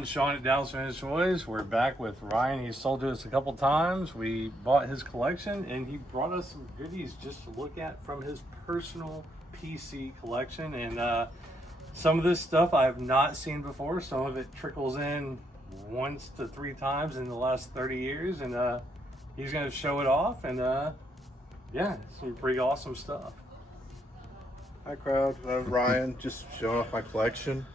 everyone. Sean at Dallas Vintage Toys. We're back with Ryan. He's sold to us a couple times. We bought his collection and he brought us some goodies just to look at from his personal PC collection. And some of this stuff I have not seen before. Some of it trickles in once to 3 times in the last 30 years. And he's going to show it off. And yeah, some pretty awesome stuff. Hi crowd, I'm Ryan, just showing off my collection.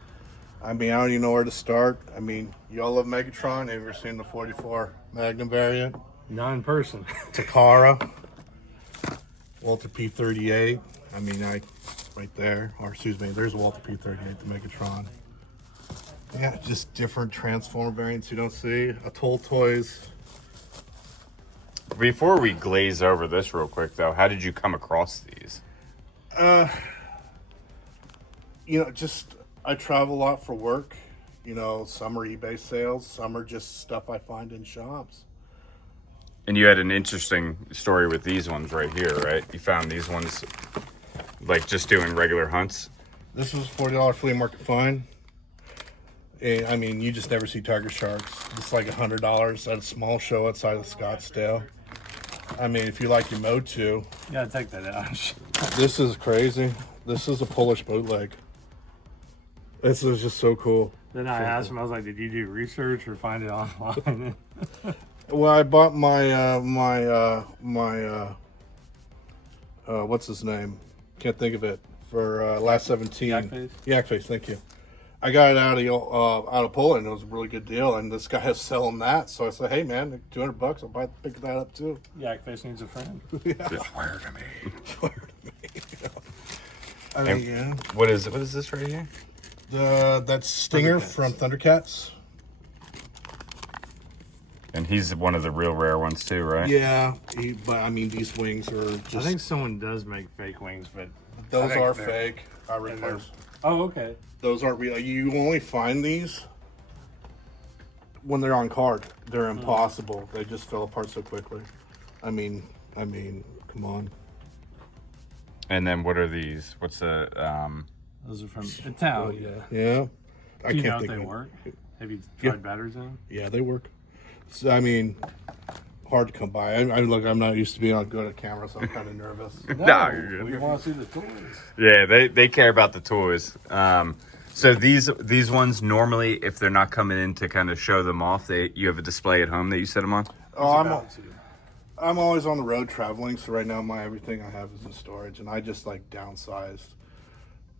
I mean, I don't even know where to start. I mean, y'all love Megatron. Have you ever seen the 44 Magnum variant? Not in person. Takara, Walter P38. I mean, right there, or excuse me, there's Walter P38, the Megatron. Yeah, just different Transformer variants you don't see. Atoll Toys. Before we glaze over this real quick, though, how did you come across these? You know, just I travel a lot for work. You know, some are eBay sales, some are just stuff I find in shops. And you had an interesting story with these ones right here, right? You found these ones, like, just doing regular hunts? This was a $40 flea market find. And, I mean, you just never see tiger sharks. It's like $100 at a small show outside of Scottsdale. I mean, if you like your Motu, You gotta take that out. this is crazy. This is a Polish bootleg. This is just so cool. Then I asked him, I was like, did you do research or find it online? Well, I bought my what's his name? Can't think of it. For last 17. Yakface? Yakface, thank you. I got it out of Poland. It was a really good deal, and this guy is selling that. So I said, "Hey, man, $200. I'll pick that up too." Yakface needs a friend. Yeah. Swear to me. Swear to me. I mean, yeah. What is this right here? That's Stinger from Thundercats. And he's one of the real rare ones too, right? Yeah, but I mean, these wings are just. I think someone does make fake wings, but those think are they're- fake. I replace. oh, okay. Those aren't real. You only find these when they're on card. They're impossible. They just fell apart so quickly. I mean, come on. And then what are these? What's the Those are from Italia. Yeah. Do you know if they work? Have you tried batteries in them? Yeah, they work. So, I mean, hard to come by. I'm not used to being on good at camera, so I'm kind of nervous. No, you're good. We want to see the toys. Yeah, they care about the toys. So these ones normally, if they're not coming in to kind of show them off, you have a display at home that you set them on. Oh, I'm always on the road traveling, so right now everything I have is in storage, and I just like downsized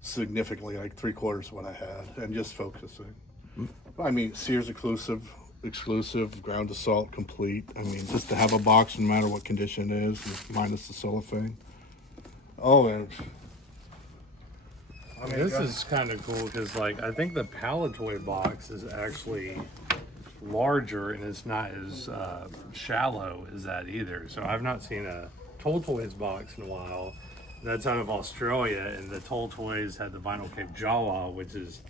significantly, like 3/4 of what I had, and just focusing. I mean, Sears exclusive, ground assault complete. I mean, just to have a box, no matter what condition it is minus the cellophane. Oh, man. I mean, This is kind of cool because, like, I think the Palatoy box is actually larger and it's not as shallow as that either. So I've not seen a Toll Toys box in a while. That's out of Australia, and the Toll Toys had the vinyl cape Jawa, which is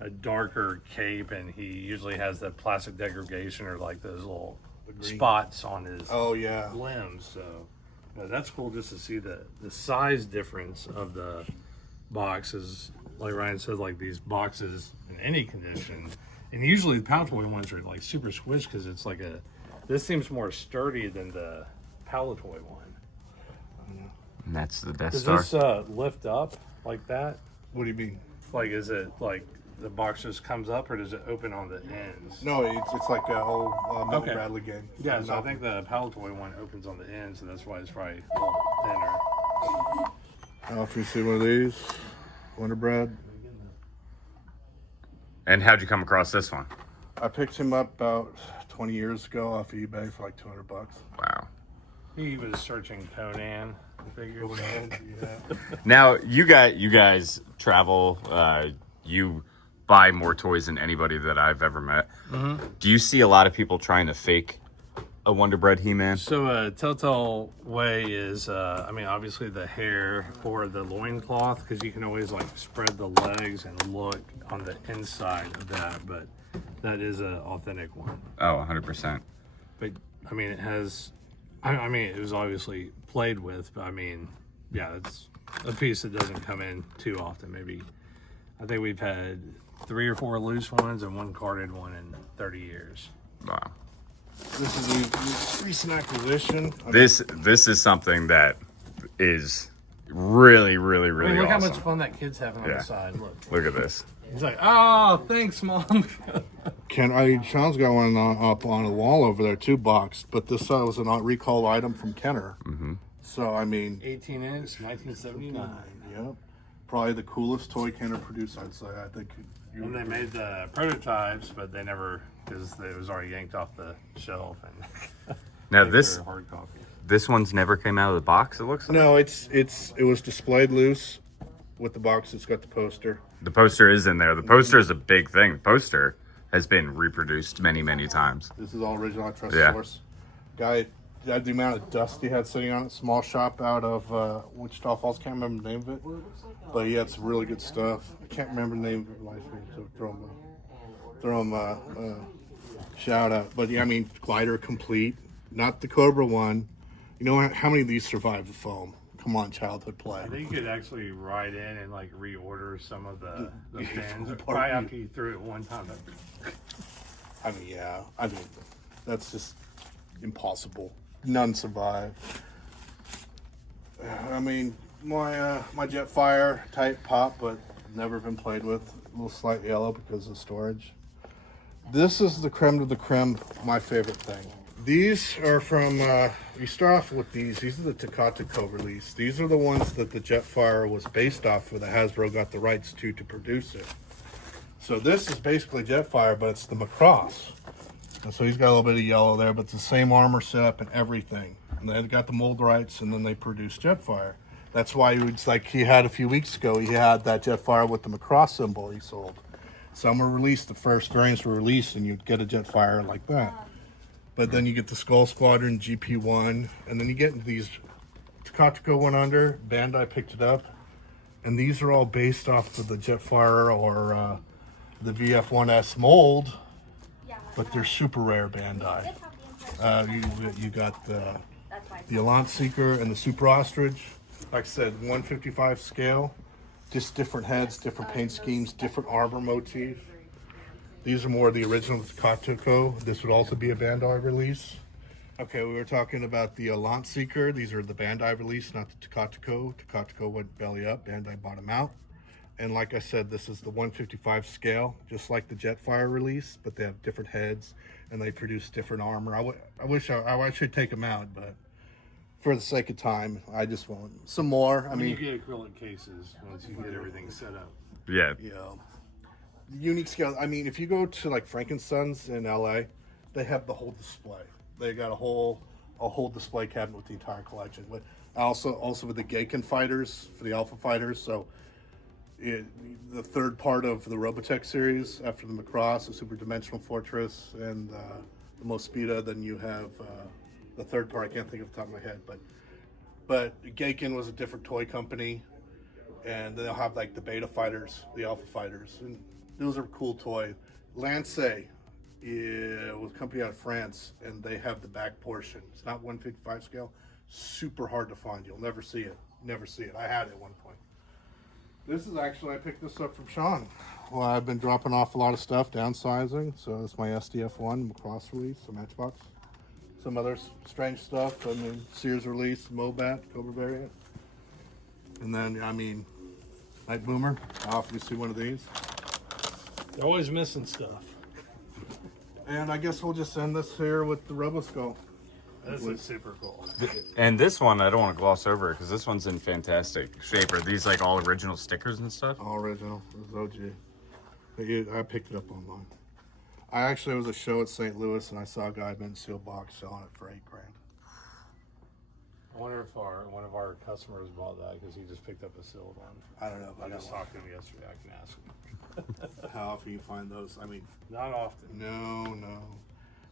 a darker cape, and he usually has that plastic degradation or like those little spots on his oh yeah. limbs. So that's cool just to see the size difference of the boxes. Like Ryan said, like these boxes in any condition, and usually the Palatoy ones are like super squished because it's like this seems more sturdy than the Palatoy one. And that's the Death Does Star. this lift up like that? What do you mean? Like, is it like the box just comes up, or does it open on the ends? No, it's like a whole Milton Okay. Bradley game. Yeah, so I think the Palatoy one opens on the ends, so that's why it's probably a little thinner. If you see one of these, Wonder Bread. And how'd you come across this one? I picked him up about 20 years ago off eBay for like $200. Wow. He was searching Conan figures. Yeah. Now you guys travel. You buy more toys than anybody that I've ever met. Mm-hmm. Do you see a lot of people trying to fake a Wonder Bread He-Man? So a telltale way is, I mean, obviously the hair or the loincloth, because you can always like spread the legs and look on the inside of that, but that is an authentic one. Oh, 100%. But I mean, it has, I mean, it was obviously played with, but I mean, yeah, it's a piece that doesn't come in too often. Maybe, I think we've had 3 or 4 loose ones and 1 carded one in 30 years. Wow. This is a recent acquisition. This is something that is really, really, really I mean, look awesome. how much fun that kid's having on Yeah. the side. Look. Look at this. He's like, oh, thanks, Mom. Sean's got one up on the wall over there too, boxed. But this was a not recall item from Kenner. Mm-hmm. So I mean, 18-inch, 1979. Yep, probably the coolest toy Kenner produced. I'd say. I think. And they made the prototypes, but they never, because it was already yanked off the shelf. And Now they this were hard copy. this one's never came out of the box. It looks like. No, it was displayed loose with the box. It's got the poster. The poster is in there. The poster is a big thing. The poster has been reproduced many, many times. This is all original. I trust Yeah. source. Guy, the amount of dust he had sitting on it. Small shop out of Wichita Falls. Can't remember the name of it, but he had some really good stuff. I can't remember the name of it. Life, so throw him a shout out. But yeah, I mean, glider complete. Not the Cobra one. You know how many of these survive the foam? Come on, childhood play. I think you could actually write in and like reorder some of the fins. part Probably you- after you threw it one time. I mean, yeah. I mean, that's just impossible. None survive. I mean, my Jetfire type pop, but never been played with. A little slight yellow because of storage. This is the creme de la creme, my favorite thing. These are from, we start off with these. These are the Takatako release. These are the ones that the Jetfire was based off of, that Hasbro got the rights to produce it. So this is basically Jetfire, but it's the Macross. And so he's got a little bit of yellow there, but it's the same armor setup and everything. And they got the mold rights, and then they produced Jetfire. That's why it's like he had a few weeks ago, he had that Jetfire with the Macross symbol he sold. Some were released, the first variants were released, and you'd get a Jetfire like that. But then you get the Skull Squadron GP1, and then you get into these Takatako went under, Bandai picked it up, and these are all based off of the Jetfire or the VF1S mold, but they're super rare Bandai. You got the Elant Seeker and the Super Ostrich. Like I said, 155 scale, just different heads, different paint schemes, different armor motif. These are more of the original Takatako. This would also be a Bandai release. Okay, we were talking about the Elant Seeker. These are the Bandai release, not the Takatako. Takatako went belly up. Bandai bought them out. And like I said, this is the 155 scale, just like the Jetfire release, but they have different heads and they produce different armor. I wish I should take them out, but for the sake of time, I just want some more. I mean, you get acrylic cases once you get everything set up. Yeah. yeah. Unique scale. I mean, if you go to like Frankensons in LA, they have the whole display. They got a whole display cabinet with the entire collection. But also with the Geiken fighters for the Alpha fighters. So the third part of the Robotech series after the Macross, the Super Dimensional Fortress, and the Mospeeda. Then you have the third part. I can't think of the top of my head, but Geiken was a different toy company. And they'll have like the beta fighters, the alpha fighters, and those are cool toy. Lance was a company out of France, and they have the back portion. It's not 155 scale. Super hard to find. You'll never see it. Never see it. I had it at one point. This is actually, I picked this up from Sean. Well, I've been dropping off a lot of stuff, downsizing. So it's my SDF1 Macross release, a Matchbox. Some other strange stuff. I mean, Sears release, Mobat, Cobra variant. And then, I mean, Night Boomer. How often do you see one of these? They're always missing stuff. And I guess we'll just end this here with the Roboskull. This is super cool. And this one, I don't want to gloss over because this one's in fantastic shape. Are these like all original stickers and stuff? All original. This is OG. I picked it up online. I actually was at a show at St. Louis and I saw a guy in seal box selling it for $8,000. I wonder if one of our customers bought that because he just picked up a sealed one. I don't know. I just talked to him yesterday. I can ask him. How often you find those? I mean, Not often. no.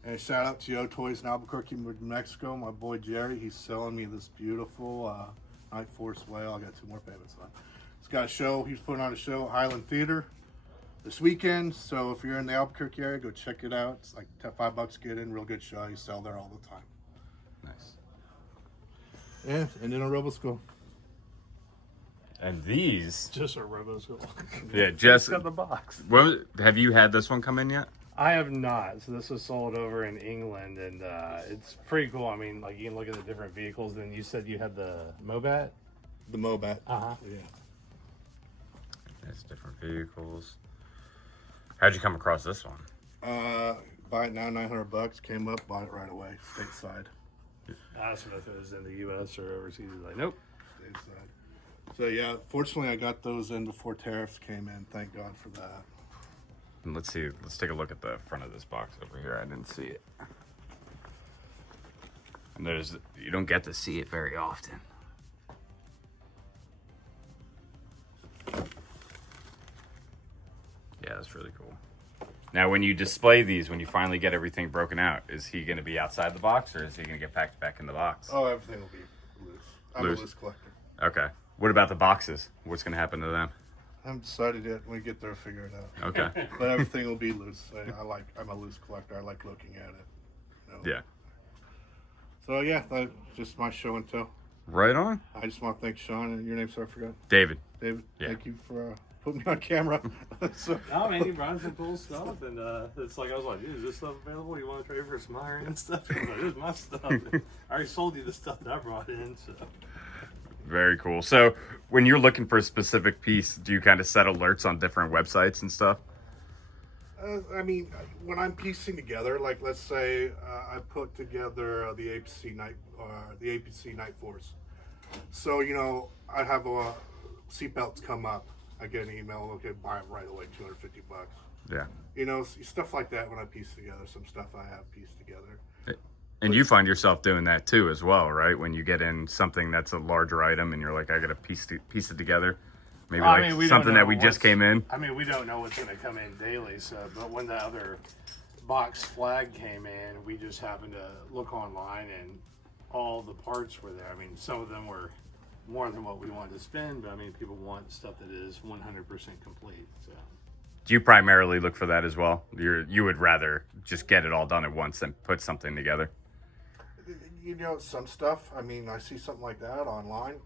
And shout out to Yo Toys in Albuquerque, New Mexico. My boy Jerry, he's selling me this beautiful Night Force whale. I got 2 more payments on. He's got a show. He's putting on a show at Highland Theater this weekend. So if you're in the Albuquerque area, go check it out. It's like $5 to get in. Real good show. You sell there all the time. Nice. Yeah, and then a Roboskull. And these, Just a Robo Skull. yeah, just got the box. have you had this one come in yet? I have not. So this was sold over in England, and it's pretty cool. I mean, like you can look at the different vehicles. Then you said you had the Mobat. The Mobat. Uh-huh. Yeah. There's different vehicles. How'd you come across this one? Buy it now, $900. Came up, bought it right away, stateside. I asked him if it was in the U.S. or overseas. He's like, nope. Stateside. So yeah, fortunately I got those in before tariffs came in. Thank God for that. And let's see. Let's take a look at the front of this box over here. I didn't see it. And you don't get to see it very often. Yeah, that's really cool. Now, when you display these, when you finally get everything broken out, is he going to be outside the box, or is he going to get packed back in the box? Oh, everything will be loose. I'm a loose collector. Okay. What about the boxes? What's going to happen to them? I haven't decided yet. When we get there, figure it out. Okay. But everything will be loose. I'm a loose collector. I like looking at it. You know? Yeah. So yeah, that's just my show and tell. Right on. I just want to thank Sean, and your name, sir, I forgot. David. David, Yeah. thank you for putting me on camera. So, No, man, you brought some cool stuff, and it's like I was like, dude, is this stuff available? You want to trade for some higher end stuff? I was like, this is my stuff. I already sold you the stuff that I brought in, so. Very cool. So, when you're looking for a specific piece, do you kind of set alerts on different websites and stuff? I mean, when I'm piecing together, like let's say I put together the APC Night Force. So you know, I have seatbelts come up. I get an email. Okay, buy it right away, $250. Yeah. You know, stuff like that when I piece together. Some stuff I have pieced together. And you find yourself doing that too, as well, right? When you get in something that's a larger item, and you're like, I got to piece it together. Maybe we something don't that we know just came in. I mean, we don't know what's going to come in daily. So, but when the other box flag came in, we just happened to look online, and all the parts were there. I mean, some of them were more than what we wanted to spend, but I mean, people want stuff that is 100% complete. So. Do you primarily look for that as well? You would rather just get it all done at once than put something together? You know, some stuff. I mean, I see something like that online,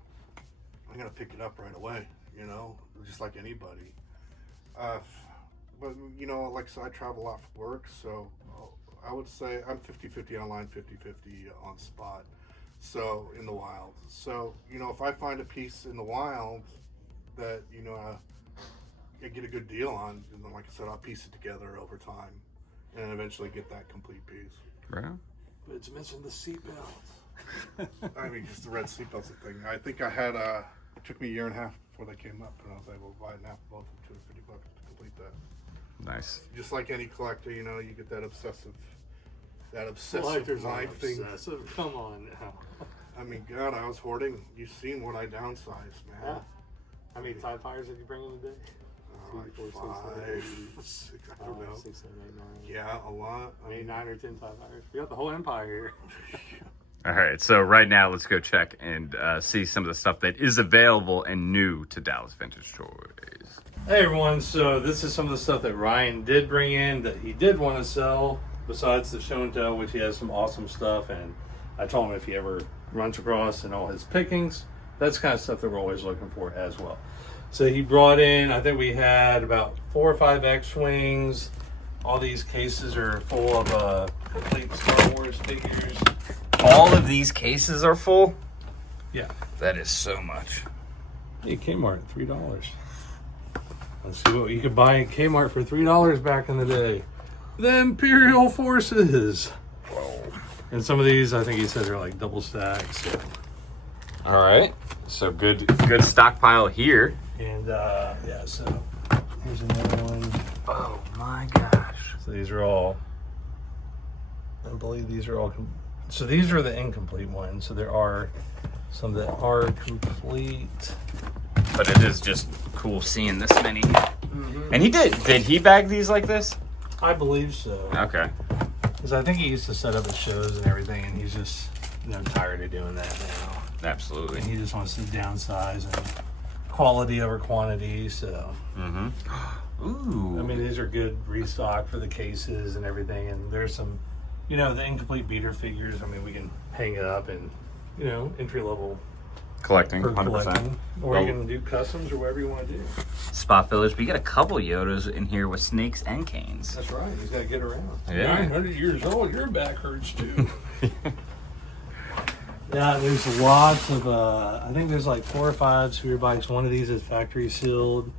I'm gonna pick it up right away. You know, just like anybody. But you know, like I said, I travel a lot for work, so I would say I'm 50-50 online, 50-50 on spot. So in the wild. So you know, if I find a piece in the wild that you know I get a good deal on, then like I said, I'll piece it together over time, and eventually get that complete piece. Right. But it's missing the seatbelts. I mean, just the red seatbelts thing. I think I had it took me a year and a half before they came up, and I was able to buy it now for both of them $250 to complete that. Nice. Just like any collector, you know, you get that obsessive Collectors are life thing. obsessive. Come on now. I mean, God, I was hoarding. You've seen what I downsized, man. Yeah. How many Tide Fires did you bring in a day? Like 5, 6, I don't know. 6, 7, 8, 9. Yeah, a lot. I Maybe mean, 9 or 10 Tide Fires. We got the whole empire here. All right. So right now, let's go check and see some of the stuff that is available and new to Dallas Vintage Toys. Hey everyone, so this is some of the stuff that Ryan did bring in that he did want to sell, besides the show and tell, which he has some awesome stuff, and I told him if he ever runs across in all his pickings, that's the kind of stuff that we're always looking for as well. So he brought in, I think we had about 4 or 5 X-Wings. All these cases are full of complete Star Wars figures. All of these cases are full? Yeah. That is so much. Hey, Kmart, $3. Let's see what you could buy in Kmart for $3 back in the day. The Imperial Forces. Whoa. And some of these, I think he said, are like double stacks. So. All right. So good stockpile here. And yeah, so here's another one. Oh my gosh. So these are all, I believe these are all, so these are the incomplete ones. So there are some that are complete. But it is just cool seeing this many. Mm-hmm. And did he bag these like this? I believe so. Okay. Because I think he used to set up his shows and everything, and he's just tired of doing that now. Absolutely. And he just wants to downsize and quality over quantity. So. Mm-hmm. Ooh. I mean, these are good restock for the cases and everything. And there's some, the incomplete beater figures. I mean, we can hang it up and, entry level collecting, for 100%. collecting. Or Well- you can do customs or whatever you want to do. Spot Village. We got a couple Yodas in here with snakes and canes. That's right. He's got to get around. Yeah. 900 years old. Your back hurts too. Yeah, there's lots of. I think there's like 4 or 5 speeder bikes. One of these is factory sealed.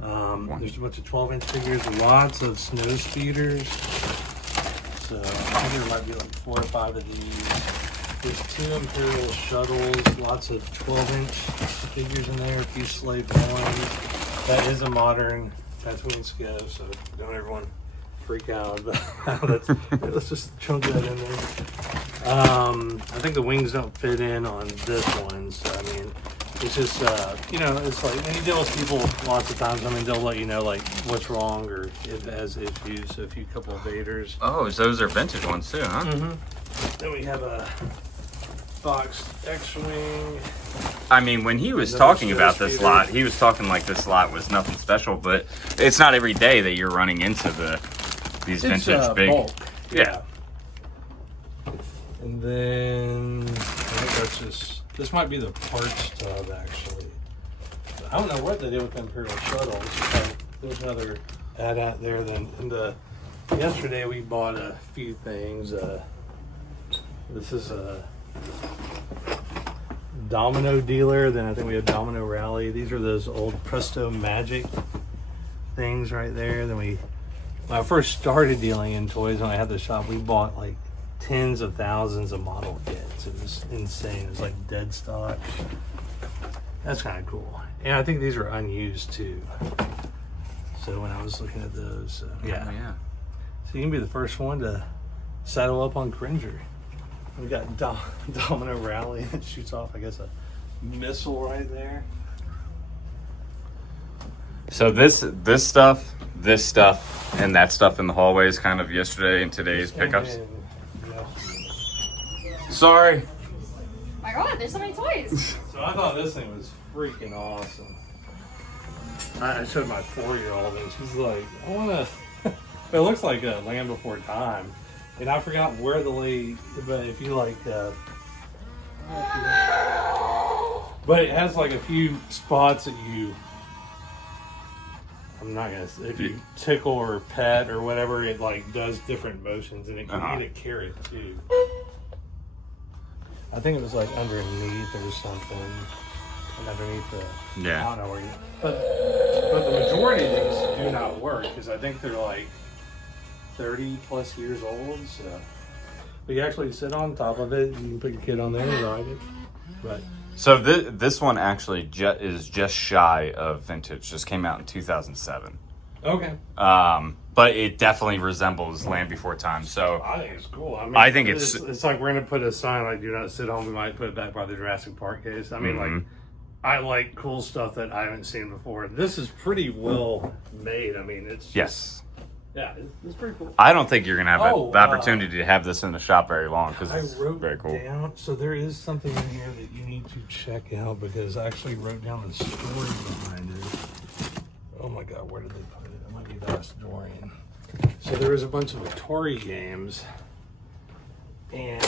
There's a bunch of 12-inch figures. Lots of snow speeders. So I think there might be like 4 or 5 of these. There's 2 Imperial shuttles. Lots of 12-inch figures in there. A few Slave Ones. That is a modern Tatooine Skiff, so don't everyone freak out. But let's just chunk that in there. I think the wings don't fit in on this one, so I mean, it's just you know, it's like when you deal with people lots of times, I mean, they'll let you know like what's wrong or if it has issues. So a few couple of Vaders. Oh, so those are vintage ones too, huh? Then we have a Fox X-wing. I mean, when he was Another talking snow about this speeder. lot, he was talking like this lot was nothing special, but it's not every day that you're running into these vintage big. Bulk. Yeah. And then I think that's just, this might be the parts tub actually. I don't know what they did with the Imperial shuttle. It's just like, there's another AT-AT there. Then yesterday we bought a few things. This is a Domino dealer. Then I think we have Domino Rally. These are those old Presto Magic things right there. Then when I first started dealing in toys, when I had the shop, we bought like tens of thousands of model kits. It was insane. It was like dead stock. That's kind of cool. And I think these are unused too. So when I was looking at those, yeah. Oh, yeah. So you can be the first one to saddle up on Cringer. We got Domino Rally that shoots off, I guess, a missile right there. So this stuff, and that stuff in the hallways, kind of yesterday and today's pickups. Sorry. My God, there's so many toys. So I thought this thing was freaking awesome. I showed my 4-year-old and she's like, I want to. It looks like a Land Before Time. And I forgot where the lady, but if you like, but it has like a few spots that I'm not gonna say, if you tickle or pet or whatever, it like does different motions and it can eat a carrot too. I think it was like underneath or something. And underneath the, Yeah. I don't know where but the majority of these do not work because I think they're like 30 plus years old. So, but you actually sit on top of it. You can put your kid on there and ride it. But So this one actually is just shy of vintage. Just came out in 2007. okay, But it definitely resembles Land Before Time. So I think it's cool. I mean, I think it's like we're gonna put a sign like "Do not sit home." We might put it back by the Jurassic Park case. I mean, like I like cool stuff that I haven't seen before. This is pretty well made. I mean, it's just, yes. yeah, it's pretty cool. I don't think you're gonna have Oh, the opportunity to have this in the shop very long because I it's wrote very cool. down, so there is something in here that you need to check out because I actually wrote down the story behind it. Oh my God, where did they put it? It might be the last Dorian. So there was a bunch of Atari games, and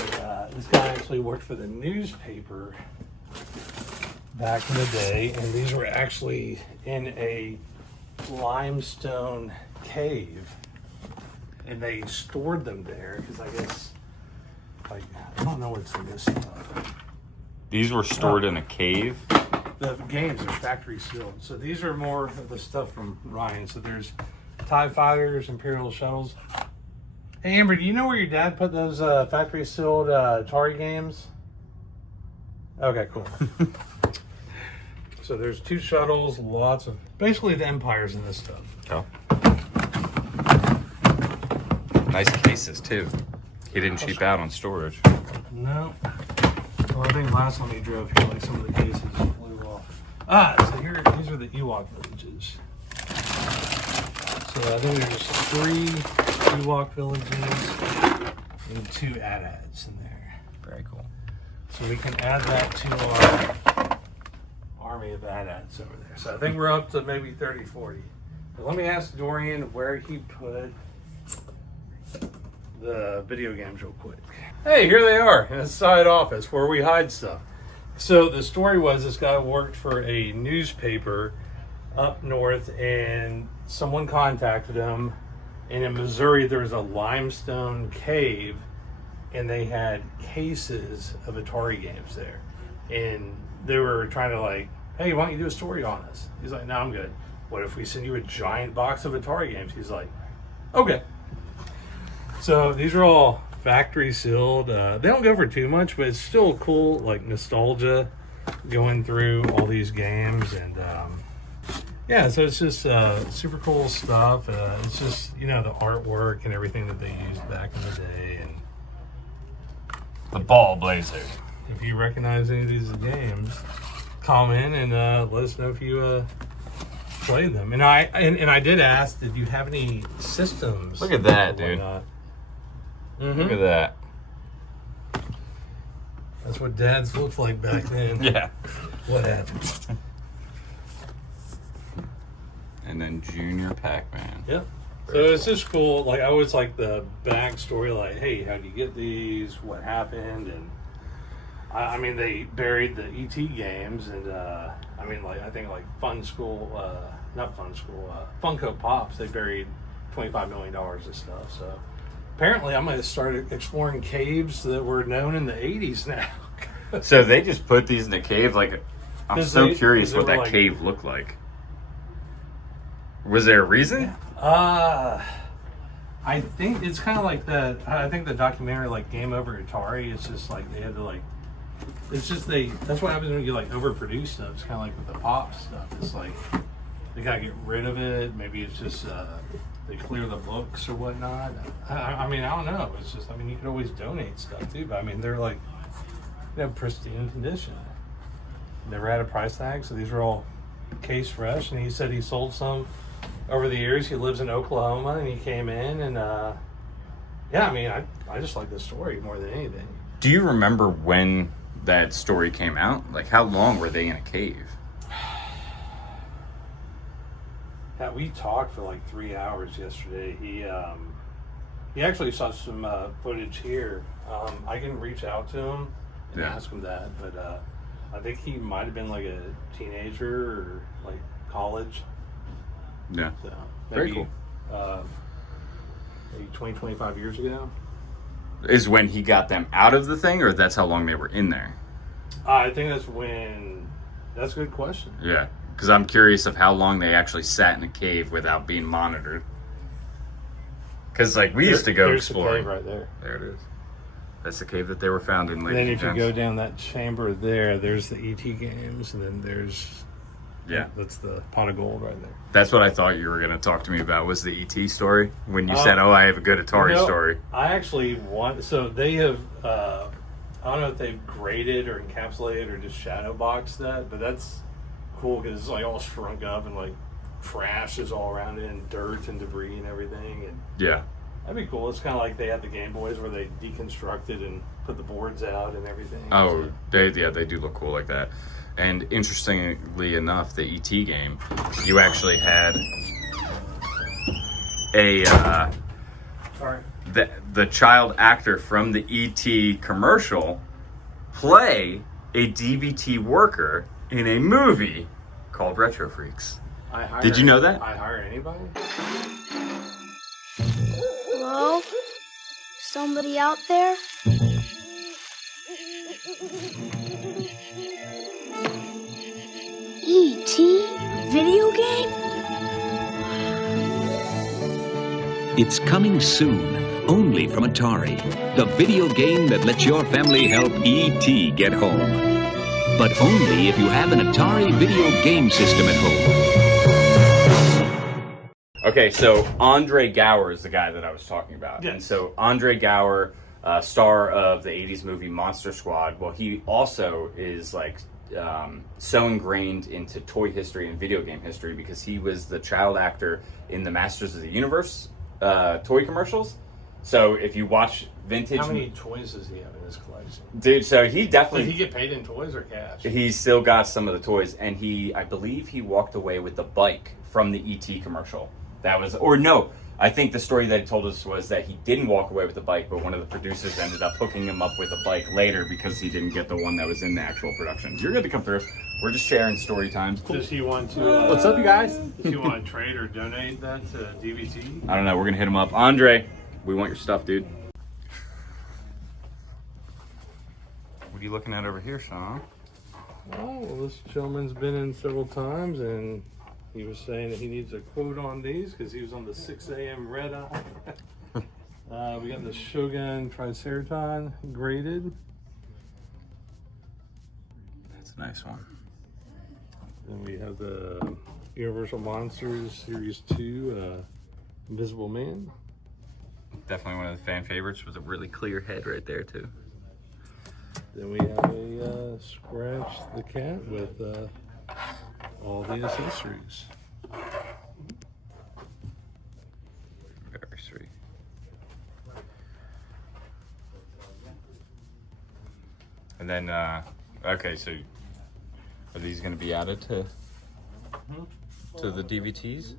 this guy actually worked for the newspaper back in the day, and these were actually in a limestone cave. And they stored them there because I guess, like, I don't know what's in this stuff. These were stored in a cave. The games are factory sealed. So these are more of the stuff from Ryan. So there's TIE Fighters, Imperial Shuttles. Hey, Amber, do you know where your dad put those factory sealed Atari games? Okay, cool. So there's 2 shuttles, lots of, basically the Empires in this stuff. Oh. Nice cases too. He didn't cheap out on storage. No. Well, I think last time he drove here, like some of the cases flew off. So here, these are the Ewok villages. So I think there's 3 Ewok villages and 2 AT-ATs in there. Very cool. So we can add that to our army of AT-ATs over there. So I think we're up to maybe 30, 40. But let me ask Dorian where he put the video games real quick. Hey, here they are in a side office where we hide stuff. So the story was this guy worked for a newspaper up north, and someone contacted him. And in Missouri, there's a limestone cave, and they had cases of Atari games there. And they were trying to like, hey, why don't you do a story on us? He's like, no, I'm good. What if we send you a giant box of Atari games? He's like, okay. So these are all factory sealed. They don't go for too much, but it's still cool, like nostalgia going through all these games. And yeah, so it's just super cool stuff. It's just, you know, the artwork and everything that they used back in the day. And The Ball Blazer. if you recognize any of these games, comment and let us know if you played them. And I did ask, did you have any systems? Look at that, or dude. whatnot? Look at that. That's what dads looked like back then. Yeah. What happened? And then Junior Pac-Man. Yep. So it's just cool. Like, I always like the backstory, like, hey, how'd you get these? What happened? And I mean, they buried the ET games, and I mean, like, I think like Funko Pops, they buried $25 million of stuff. So apparently, I'm going to start exploring caves that were known in the 80s now. So they just put these in a cave. Like, I'm so curious what that like, cave looked like. Was there a reason? I think it's kind of like that. I think the documentary, like Game Over Atari, it's just like they had to like. It's just that's what happens when you like overproduce stuff. It's kind of like with the pop stuff. It's like they gotta get rid of it. Maybe it's just they clear the books or whatnot. I mean, I don't know. It's just, I mean, you could always donate stuff too, but I mean, they're like, they have pristine condition. Never had a price tag, so these are all case fresh. And he said he sold some over the years. He lives in Oklahoma, and he came in, and yeah, I mean, I just like this story more than anything. Do you remember when that story came out? Like, how long were they in a cave? Yeah, we talked for like 3 hours yesterday. He actually saw some footage here. I can reach out to him and ask him that, but I think he might have been like a teenager or like college. Yeah. So Very maybe, cool. Maybe 20, 25 years ago. Is when he got them out of the thing, or that's how long they were in there? I think that's when. That's a good question. Yeah, because I'm curious of how long they actually sat in a cave without being monitored. Because like we used to go there's exploring. The cave right there. There it is. That's the cave that they were found in. And then if you go down that chamber there, there's the ET games, and then there's that's the pot of gold right there. That's what I thought you were going to talk to me about, was the ET story. When you said, "Oh, I have a good Atari story." I actually want. So they have. I don't know if they've graded or encapsulated or just shadow boxed that, but that's cool because it's like all shrunk up and like trash is all around it and dirt and debris and everything. And Yeah. that'd be cool. It's kind of like they had the Game Boys where they deconstructed and put the boards out and everything. Oh, So, they do look cool like that. And interestingly enough, the ET game, you actually had a sorry. the child actor from the ET commercial play a DVT worker in a movie called Retro Freaks. Did you know that? I hire anybody? Hello? Somebody out there? E.T. Video game? It's coming soon, only from Atari, the video game that lets your family help E.T. get home. But only if you have an Atari video game system at home. Okay, so Andre Gower is the guy that I was talking about. Yes. And so Andre Gower, star of the 80s movie Monster Squad, well, he also is like so ingrained into toy history and video game history because he was the child actor in the Masters of the Universe toy commercials. So if you watch vintage... How many toys does he have in his collection? Dude, so he definitely... Did he get paid in toys or cash? He's still got some of the toys, and I believe he walked away with the bike from the ET commercial. That was... Or no, I think the story that he told us was that he didn't walk away with the bike, but one of the producers ended up hooking him up with a bike later because he didn't get the one that was in the actual production. You're good to come through. We're just sharing story times. Does he want to? What's up, you guys? Does he want to trade or donate that to DVT? I don't know. We're gonna hit him up. Andre, we want your stuff, dude. What are you looking at over here, Sean? Oh, well, this gentleman's been in several times, and he was saying that he needs a quote on these because he was on the 6 a.m. red eye. We got the Shogun Triceraton graded. That's a nice one. Then we have the Universal Monsters Series 2 Invisible Man. Definitely one of the fan favorites with a really clear head right there, too. Then we have a Scratch the Cat with all the accessories. Very sweet. And then, okay, so are these going to be added to the DVTs?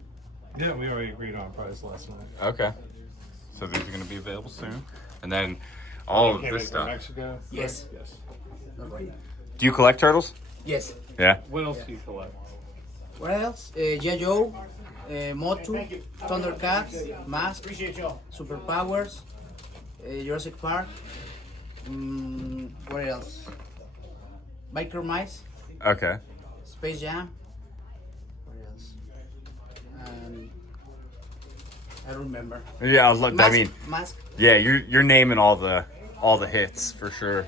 Yeah, we already agreed on price last night. Okay. So these are going to be available soon. And then all of Came this in from stuff. Mexico. Yes. Yes. Do you collect turtles? Yes. Yeah. What else do you collect? What else? G.I. Joe, Motu, Thundercats, Mask, Superpowers, Jurassic Park. What else? Biker Mice, Okay. Space Jam. What else? I don't remember. Yeah, I was looking. I mean, Mask. yeah, you're naming all the hits for sure.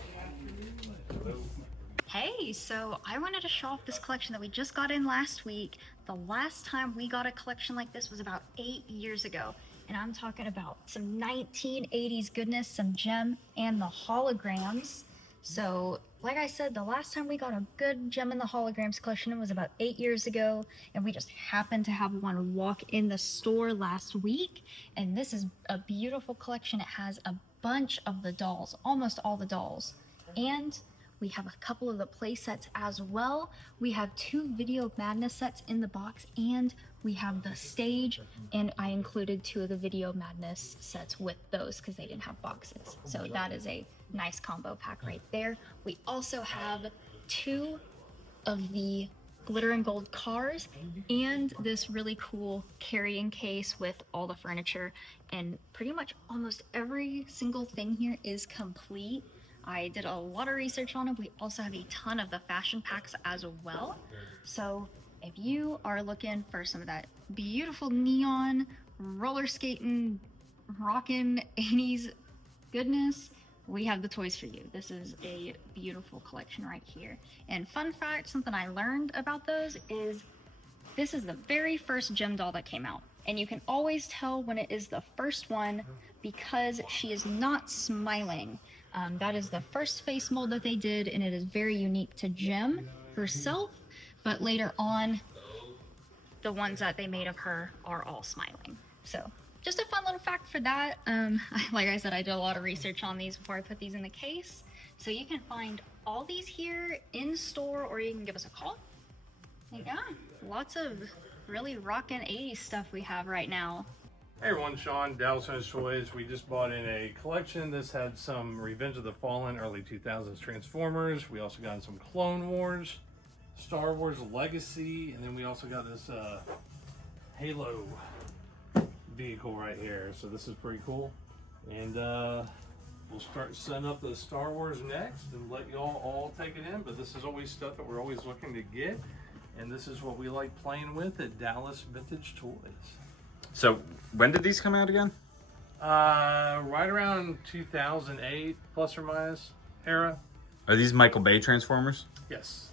Hey, so I wanted to show off this collection that we just got in last week. The last time we got a collection like this was about 8 years ago. And I'm talking about some 1980s goodness, some gem, and the holograms. So, like I said, the last time we got a good gem in the holograms collection was about 8 years ago. And we just happened to have one walk in the store last week. And this is a beautiful collection. It has a bunch of the dolls, almost all the dolls. And we have a couple of the play sets as well. We have 2 Video Madness sets in the box, and we have the stage, and I included 2 of the Video Madness sets with those because they didn't have boxes. So that is a nice combo pack right there. We also have 2 of the glitter and gold cars and this really cool carrying case with all the furniture, and pretty much almost every single thing here is complete. I did a lot of research on it. We also have a ton of the fashion packs as well. So if you are looking for some of that beautiful neon, roller skating, rockin' 80s goodness, we have the toys for you. This is a beautiful collection right here. And fun fact, something I learned about those is this is the very first gem doll that came out. And you can always tell when it is the first one because she is not smiling. That is the first face mold that they did, and it is very unique to Gem herself, but later on, the ones that they made of her are all smiling. So, just a fun little fact for that. Like I said, I did a lot of research on these before I put these in the case. So you can find all these here in store, or you can give us a call. And yeah, lots of really rockin' 80s stuff we have right now. Hey everyone, Sean, Dallas Vintage Toys. We just bought in a collection. This had some Revenge of the Fallen, early 2000s Transformers. We also got in some Clone Wars, Star Wars Legacy, and then we also got this Halo vehicle right here. So this is pretty cool. And we'll start setting up the Star Wars next and let y'all all take it in. But this is always stuff that we're always looking to get. And this is what we like playing with at Dallas Vintage Toys. So when did these come out again? Right around 2008, plus or minus, era. Are these Michael Bay Transformers? Yes.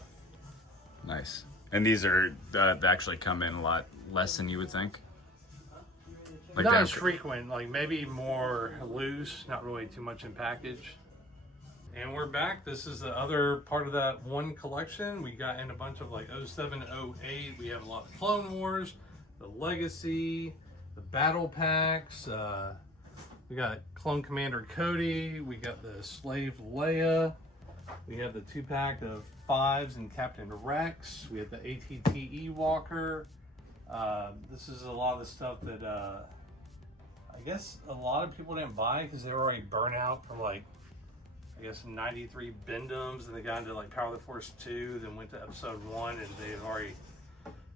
Nice. And these are they actually come in a lot less than you would think. Like Not they as don't- frequent, like maybe more loose, not really too much in package. And we're back. This is the other part of that one collection. We got in a bunch of like 07, 08. We have a lot of Clone Wars, the Legacy, the Battle Packs. We got Clone Commander Cody. We got the Slave Leia. We have the 2-pack of 5s and Captain Rex. We have the ATTE Walker. This is a lot of the stuff that I guess a lot of people didn't buy because they were already burnt out from like, I guess 93 Bendums, and they got into like Power of the Force 2, then went to episode 1, and they had already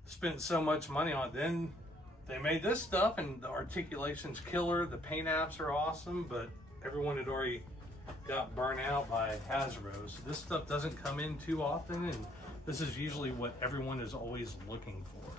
spent so much money on it. Then they made this stuff, and the articulation's killer, the paint apps are awesome, but everyone had already got burnt out by Hasbro. So this stuff doesn't come in too often, and this is usually what everyone is always looking for.